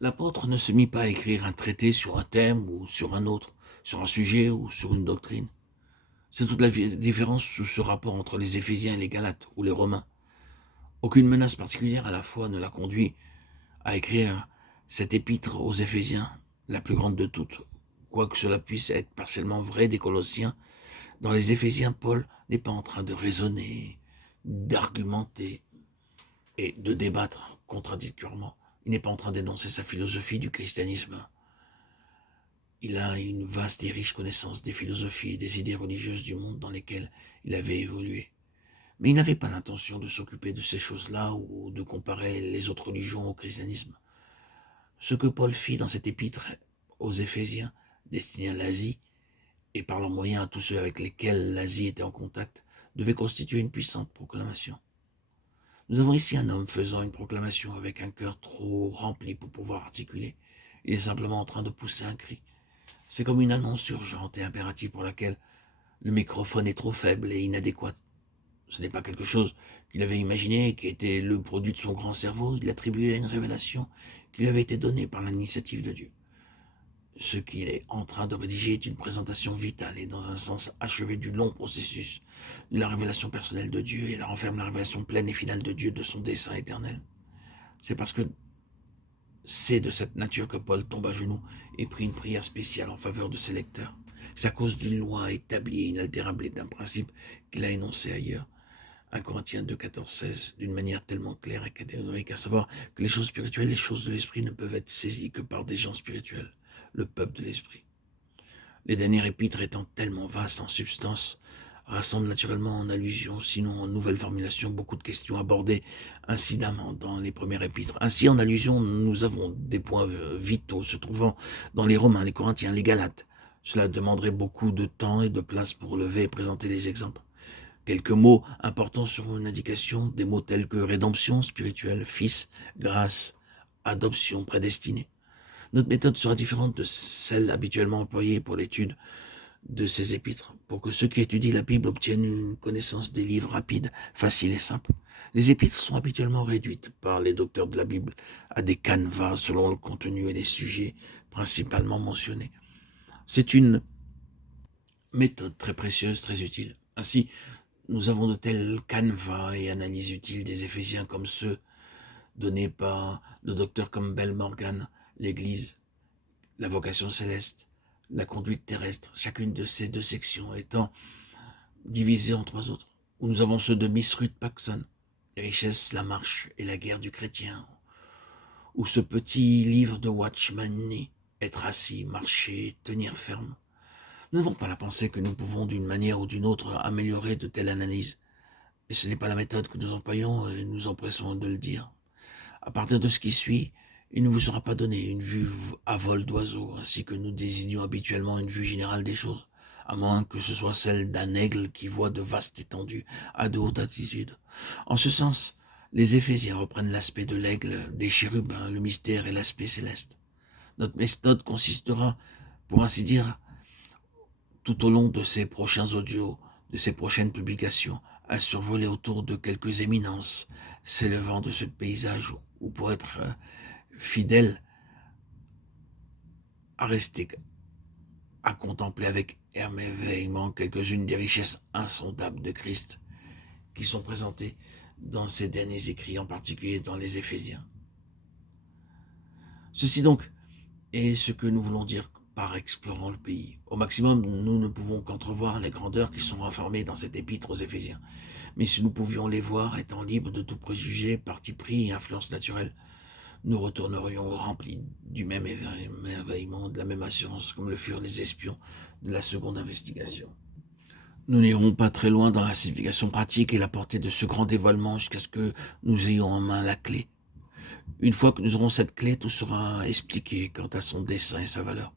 L'apôtre ne se mit pas à écrire un traité sur un thème ou sur un autre, sur un sujet ou sur une doctrine. C'est toute la différence sous ce rapport entre les Éphésiens et les Galates ou les Romains. Aucune menace particulière à la fois ne l'a conduit à écrire cette épître aux Éphésiens, la plus grande de toutes. Quoique cela puisse être partiellement vrai des Colossiens, dans les Éphésiens, Paul n'est pas en train de raisonner, d'argumenter et de débattre contradictoirement. Il n'est pas en train d'énoncer sa philosophie du christianisme. Il a une vaste et riche connaissance des philosophies et des idées religieuses du monde dans lesquelles il avait évolué. Mais il n'avait pas l'intention de s'occuper de ces choses-là ou de comparer les autres religions au christianisme. Ce que Paul fit dans cette épître aux Éphésiens, destinée à l'Asie, et par leur moyen à tous ceux avec lesquels l'Asie était en contact, devait constituer une puissante proclamation. Nous avons ici un homme faisant une proclamation avec un cœur trop rempli pour pouvoir articuler. Il est simplement en train de pousser un cri. C'est comme une annonce urgente et impérative pour laquelle le microphone est trop faible et inadéquat. Ce n'est pas quelque chose qu'il avait imaginé, qui était le produit de son grand cerveau. Il l'attribuait à une révélation qui lui avait été donnée par l'initiative de Dieu. Ce qu'il est en train de rédiger est une présentation vitale et dans un sens achevé du long processus de la révélation personnelle de Dieu, et la renferme la révélation pleine et finale de Dieu de son dessein éternel. C'est parce que c'est de cette nature que Paul tombe à genoux et prie une prière spéciale en faveur de ses lecteurs. C'est à cause d'une loi établie et inaltérable et d'un principe qu'il a énoncé ailleurs. 1 Corinthiens 2, 14, 16, d'une manière tellement claire et catégorique, à savoir que les choses spirituelles, les choses de l'esprit ne peuvent être saisies que par des gens spirituels, le peuple de l'esprit. Les dernières épîtres étant tellement vastes en substance, rassemblent naturellement en allusion, sinon en nouvelle formulation, beaucoup de questions abordées incidemment dans les premières épîtres. Ainsi, en allusion, nous avons des points vitaux se trouvant dans les Romains, les Corinthiens, les Galates. Cela demanderait beaucoup de temps et de place pour relever et présenter les exemples. Quelques mots importants seront une indication, des mots tels que rédemption spirituelle, fils, grâce, adoption, prédestinée. Notre méthode sera différente de celle habituellement employée pour l'étude de ces épîtres, pour que ceux qui étudient la Bible obtiennent une connaissance des livres rapide, facile et simple. Les épîtres sont habituellement réduites par les docteurs de la Bible à des canevas selon le contenu et les sujets principalement mentionnés. C'est une méthode très précieuse, très utile. Ainsi, nous avons de tels canevas et analyses utiles des Éphésiens comme ceux donnés par le docteur Campbell Morgan, l'Église, la vocation céleste, la conduite terrestre, chacune de ces deux sections étant divisée en trois autres, où nous avons ceux de Miss Ruth Paxson, les richesses, la marche et la guerre du chrétien, ou ce petit livre de Watchman Nee, être assis, marcher, tenir ferme. Nous n'avons pas la pensée que nous pouvons d'une manière ou d'une autre améliorer de telles analyses, et ce n'est pas la méthode que nous employons et nous empressons de le dire. À partir de ce qui suit, il ne vous sera pas donné une vue à vol d'oiseau, ainsi que nous désignons habituellement une vue générale des choses, à moins que ce soit celle d'un aigle qui voit de vastes étendues à de hautes altitudes. En ce sens, les Éphésiens reprennent l'aspect de l'aigle, des chérubins, le mystère et l'aspect céleste. Notre méthode consistera, pour ainsi dire, tout au long de ces prochains audios, de ces prochaines publications, à survoler autour de quelques éminences s'élevant de ce paysage, ou pour être fidèle, à rester, à contempler avec émerveillement quelques-unes des richesses insondables de Christ qui sont présentées dans ces derniers écrits, en particulier dans les Éphésiens. Ceci donc est ce que nous voulons dire par explorant le pays. Au maximum, nous ne pouvons qu'entrevoir les grandeurs qui sont renfermées dans cette épître aux Éphésiens. Mais si nous pouvions les voir, étant libres de tout préjugé, parti pris et influence naturelle, nous retournerions remplis du même émerveillement, de la même assurance, comme le furent les espions de la seconde investigation. Nous n'irons pas très loin dans la signification pratique et la portée de ce grand dévoilement jusqu'à ce que nous ayons en main la clé. Une fois que nous aurons cette clé, tout sera expliqué quant à son dessein et sa valeur.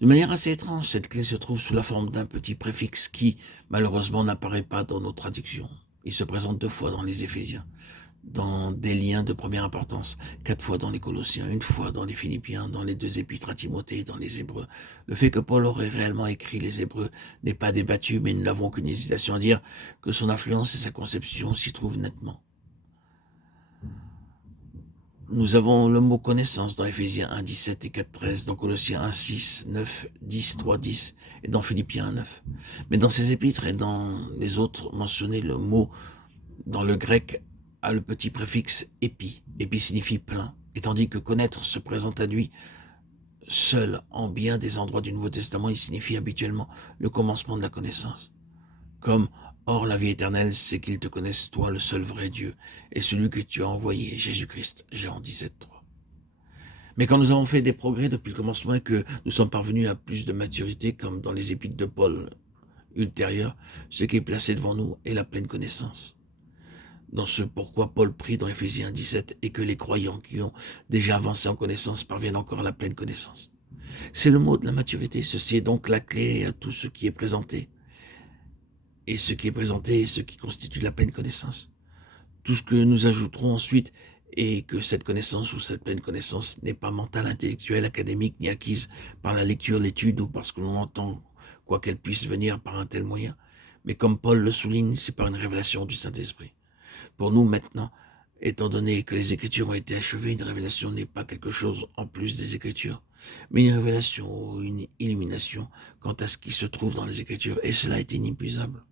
De manière assez étrange, cette clé se trouve sous la forme d'un petit préfixe qui, malheureusement, n'apparaît pas dans nos traductions. Il se présente 2 fois dans les Éphésiens, dans des liens de première importance, 4 fois dans les Colossiens, 1 fois dans les Philippiens, dans les 2 épîtres à Timothée et dans les Hébreux. Le fait que Paul aurait réellement écrit les Hébreux n'est pas débattu, mais nous n'avons aucune hésitation à dire que son influence et sa conception s'y trouvent nettement. Nous avons le mot connaissance dans Éphésiens 1, 17 et 4, 13, dans Colossiens 1, 6, 9, 10, 3, 10 et dans Philippiens 1, 9. Mais dans ces épîtres et dans les autres mentionnés, le mot dans le grec a le petit préfixe épi. Épi signifie plein. Et tandis que connaître se présente à lui seul en bien des endroits du Nouveau Testament, il signifie habituellement le commencement de la connaissance. Comme or la vie éternelle, c'est qu'ils te connaissent toi, le seul vrai Dieu, et celui que tu as envoyé, Jésus-Christ, Jean 17, 3. Mais quand nous avons fait des progrès depuis le commencement et que nous sommes parvenus à plus de maturité, comme dans les épîtres de Paul ultérieures, ce qui est placé devant nous est la pleine connaissance. Dans ce pourquoi Paul prie dans Éphésiens 17 et que les croyants qui ont déjà avancé en connaissance parviennent encore à la pleine connaissance. C'est le mot de la maturité, ceci est donc la clé à tout ce qui est présenté. Et ce qui est présenté est ce qui constitue la pleine connaissance. Tout ce que nous ajouterons ensuite est que cette connaissance ou cette pleine connaissance n'est pas mentale, intellectuelle, académique, ni acquise par la lecture, l'étude ou parce que l'on entend, quoi qu'elle puisse venir par un tel moyen. Mais comme Paul le souligne, c'est par une révélation du Saint-Esprit. Pour nous maintenant, étant donné que les Écritures ont été achevées, une révélation n'est pas quelque chose en plus des Écritures, mais une révélation ou une illumination quant à ce qui se trouve dans les Écritures, et cela est inépuisable.